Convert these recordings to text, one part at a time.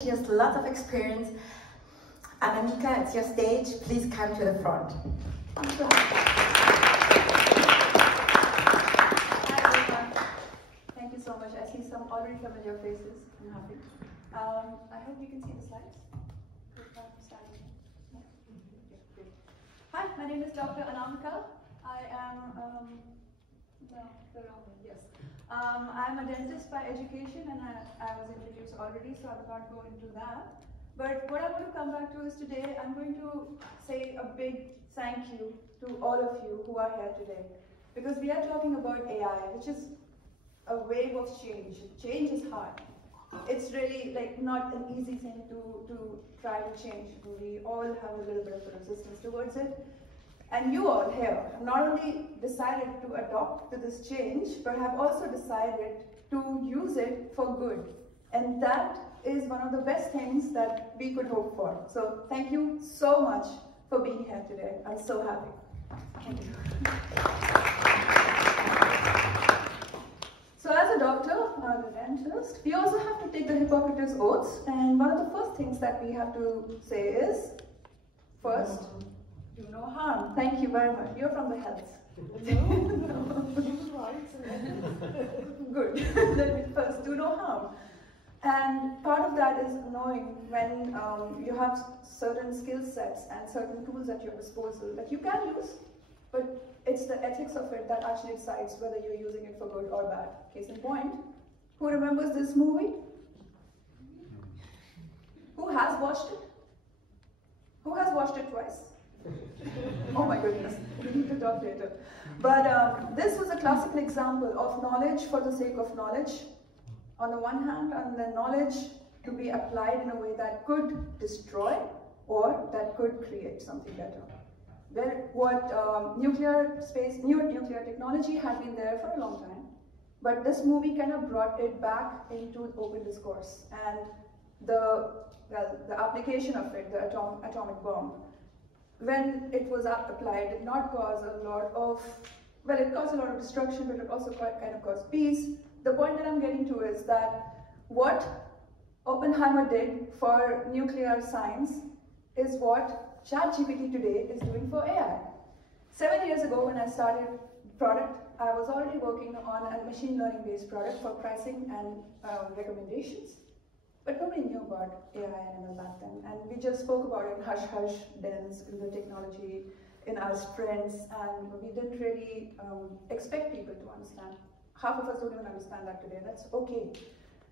She has lots of experience. Anamika, it's your stage. Please come to the front. Hi everyone. Thank you so much. I see some already familiar faces. I'm happy. I hope you can see the slides. Hi, my name is Dr. Anamika. I am I'm a dentist by education, and I was introduced already, so I will not go into that. But what I want to come back to is today, I'm going to say a big thank you to all of you who are here today. Because we are talking about AI, which is a wave of change. Change is hard. It's really like not an easy thing to try to change. We all have a little bit of a resistance towards it. And you all here have not only decided to adopt to this change, but have also decided to use it for good. And that is one of the best things that we could hope for. So thank you so much for being here today. I'm so happy. Thank you. So as a doctor, as a dentist, we also have to take the Hippocrates oaths. And one of the first things that we have to say is, first, do no harm. Thank you very much. You're from the health. Good. First, do no harm. And part of that is knowing when you have certain skill sets and certain tools at your disposal that you can use, but it's the ethics of it that actually decides whether you're using it for good or bad. Case in point, who remembers this movie? Who has watched it? Who has watched it twice? Oh my goodness, we need to talk later. But this was a classical example of knowledge for the sake of knowledge, on the one hand, and the knowledge to be applied in a way that could destroy or that could create something better. What nuclear technology had been there for a long time, but this movie kind of brought it back into open discourse, and the application of it, the atomic bomb, when it was applied, did not cause a lot of, well, it caused a lot of destruction, but it also kind of caused peace. The point that I'm getting to is that what Oppenheimer did for nuclear science is what ChatGPT today is doing for AI. 7 years ago, when I started product, I was already working on a machine learning based product for pricing and recommendations. But nobody knew about AI and ML back then. And we just spoke about it in hush-hush dens in the technology, in our sprints, and we didn't really expect people to understand. Half of us don't even understand that today, that's okay.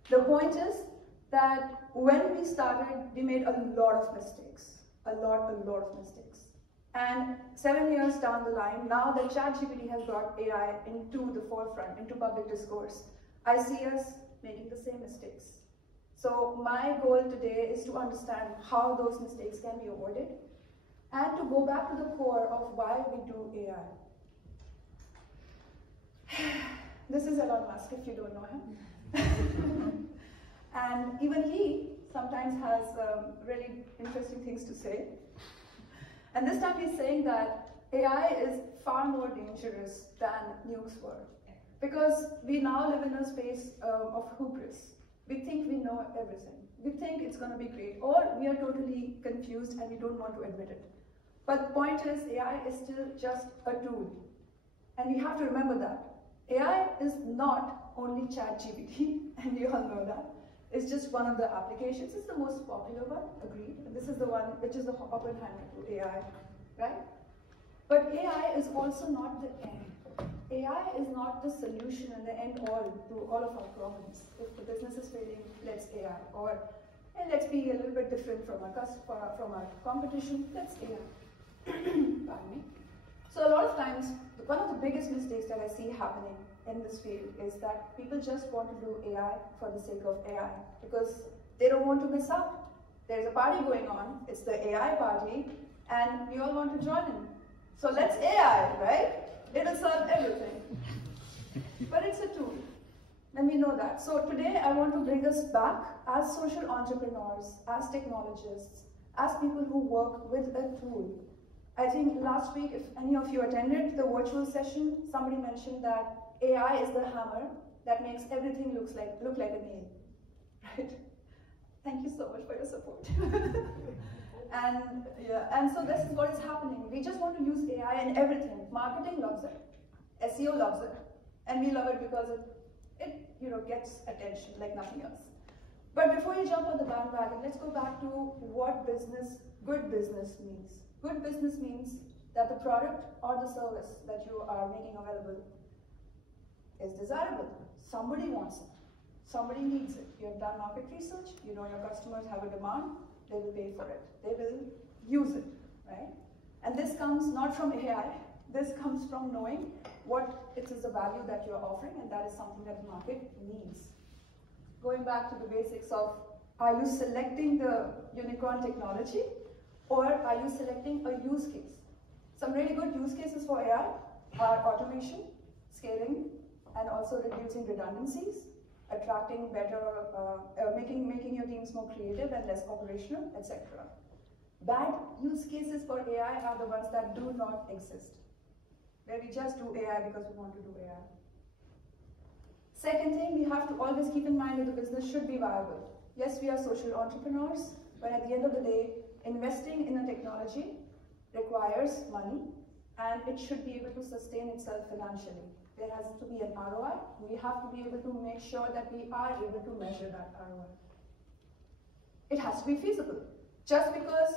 The point is that when we started, we made a lot of mistakes. A lot of mistakes. And 7 years down the line, now that ChatGPT has brought AI into the forefront, into public discourse, I see us making the same mistakes. So my goal today is to understand how those mistakes can be avoided and to go back to the core of why we do AI. This is Elon Musk, if you don't know him. And even he sometimes has really interesting things to say. And this time he's saying that AI is far more dangerous than nukes were. Because we now live in a space of hubris. We think we know everything. We think it's going to be great, or we are totally confused and we don't want to admit it. But the point is, AI is still just a tool. And we have to remember that. AI is not only ChatGPT, and you all know that. It's just one of the applications. It's the most popular one, agreed. And this is the one which is the Oppenheimer to AI, right? But AI is also not the end. AI is not the solution and the end all to all of our problems. If the business is failing, let's AI. Or let's be a little bit different from our competition, let's AI. Pardon me. So a lot of times, one of the biggest mistakes that I see happening in this field is that people just want to do AI for the sake of AI because they don't want to miss out. There's a party going on, it's the AI party, and we all want to join in. So let's AI, right? It'll solve everything. But it's a tool, and we know that. So today I want to bring us back as social entrepreneurs, as technologists, as people who work with a tool. I think last week, if any of you attended the virtual session, somebody mentioned that AI is the hammer that makes everything look like a nail, right? Thank you so much for your support. And so this is what is happening. We just want to use AI in everything. Marketing loves it. SEO loves it. And we love it because it gets attention like nothing else. But before you jump on the bandwagon, let's go back to what good business means. Good business means that the product or the service that you are making available is desirable. Somebody wants it. Somebody needs it. You have done market research. You know your customers have a demand. They will pay for it. They will use it, right? And this comes not from AI. This comes from knowing what it is the value that you're offering, and that is something that the market needs. Going back to the basics of, are you selecting the unicorn technology, or are you selecting a use case? Some really good use cases for AI are automation, scaling, and also reducing redundancies, attracting better, making your teams more creative and less operational, etc. Bad use cases for AI are the ones that do not exist, where we just do AI because we want to do AI. Second thing, we have to always keep in mind that the business should be viable. Yes, we are social entrepreneurs, but at the end of the day, investing in a technology requires money, and it should be able to sustain itself financially. There has to be an ROI. We have to be able to make sure that we are able to measure that ROI. It has to be feasible. Just because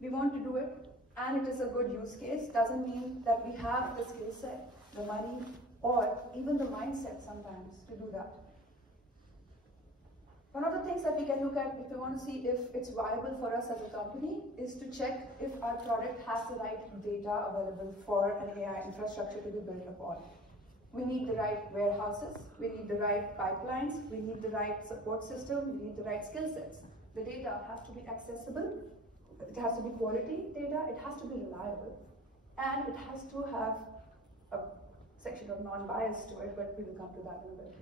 we want to do it and it is a good use case doesn't mean that we have the skill set, the money, or even the mindset sometimes to do that. One of the things that we can look at if we want to see if it's viable for us as a company is to check if our product has the right data available for an AI infrastructure to be built upon. We need the right warehouses, we need the right pipelines, we need the right support system, we need the right skill sets. The data has to be accessible, it has to be quality data, it has to be reliable, and it has to have a section of non-bias to it, but we will come to that in a bit.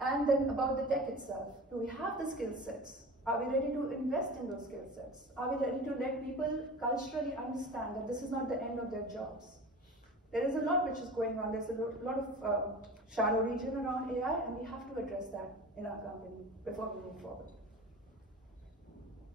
And then about the tech itself, do we have the skill sets? Are we ready to invest in those skill sets? Are we ready to let people culturally understand that this is not the end of their jobs? There is a lot which is going on. There's a lot of shallow region around AI, and we have to address that in our company before we move forward.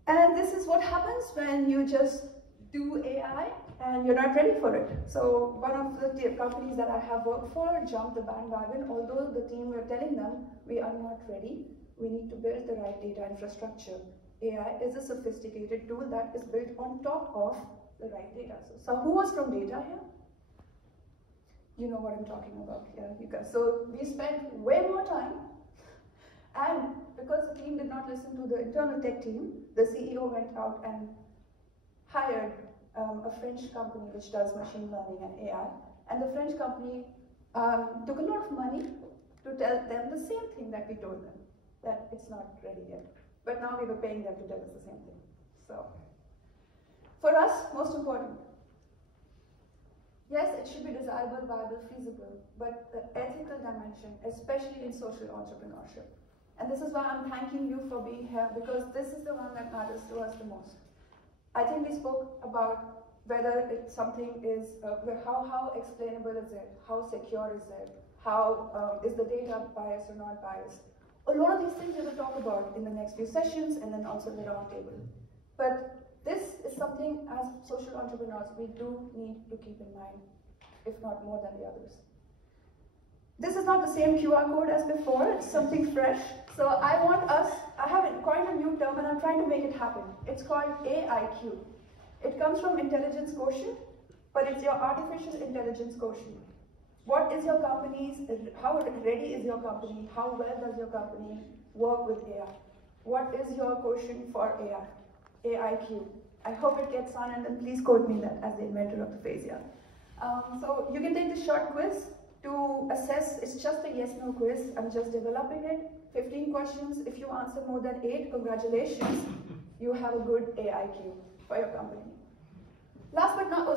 And this is what happens when you just do AI and you're not ready for it. So one of the companies that I have worked for jumped the bandwagon, although the team were telling them, we are not ready, we need to build the right data infrastructure. AI is a sophisticated tool that is built on top of the right data. So who was from data here? You know what I'm talking about here, you guys. So we spent way more time, and because the team did not listen to the internal tech team, the CEO went out and hired a French company which does machine learning and AI, and the French company took a lot of money to tell them the same thing that we told them, that it's not ready yet. But now we were paying them to tell us the same thing. So, for us, most important, yes, it should be desirable, viable, feasible, but the ethical dimension, especially in social entrepreneurship. And this is why I'm thanking you for being here, because this is the one that matters to us the most. I think we spoke about whether something is, how explainable is it, how secure is it, how is the data biased or not biased. A lot of these things we will talk about in the next few sessions and then also in the roundtable. But this is something as social entrepreneurs we do need to keep in mind, if not more than the others. This is not the same QR code as before, it's something fresh. So I have coined a new term and I'm trying to make it happen. It's called AIQ. It comes from intelligence quotient, but it's your artificial intelligence quotient. What is your company's, how ready is your company, how well does your company work with AI? What is your quotient for AI? AIQ. I hope it gets on, and then please quote me that as the inventor of the phrase here. So you can take this short quiz to assess. It's just a yes/no quiz. I'm just developing it. 15 questions. If you answer more than 8, congratulations. You have a good AIQ for your company. Last but not,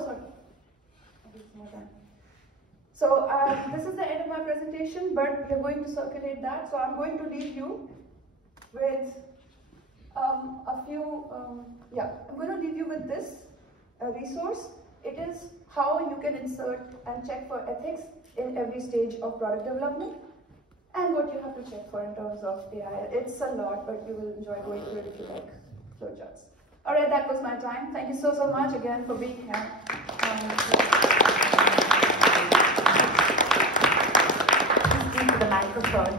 So this is the end of my presentation, but we're going to circulate that. So I'm going to leave you with I'm going to leave you with this resource. It is how you can insert and check for ethics in every stage of product development. and what you have to check for in terms of AI. It's a lot, but you will enjoy going through it if you like flowcharts. All right, that was my time. Thank you so much again for being here. Please speak to the microphone.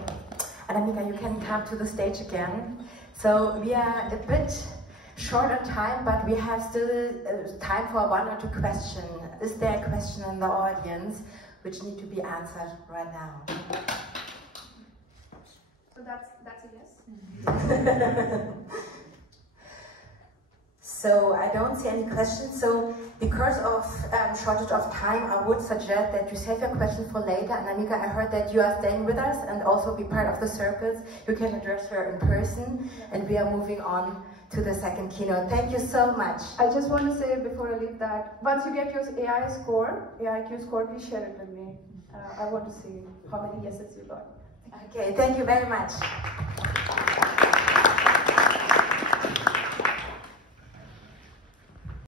Anamika, you can come to the stage again. So we are a bit short on time, but we have still time for one or two questions. Is there a question in the audience which need to be answered right now? So that's a yes? So I don't see any questions. So because of shortage of time, I would suggest that you save your question for later. Anamika, I heard that you are staying with us and also be part of the circles. You can address her in person, and we are moving on to the second keynote. Thank you so much. I just want to say before I leave that once you get your AI score, AIQ score, please share it with me. I want to see how many yeses you got. Okay, thank you very much.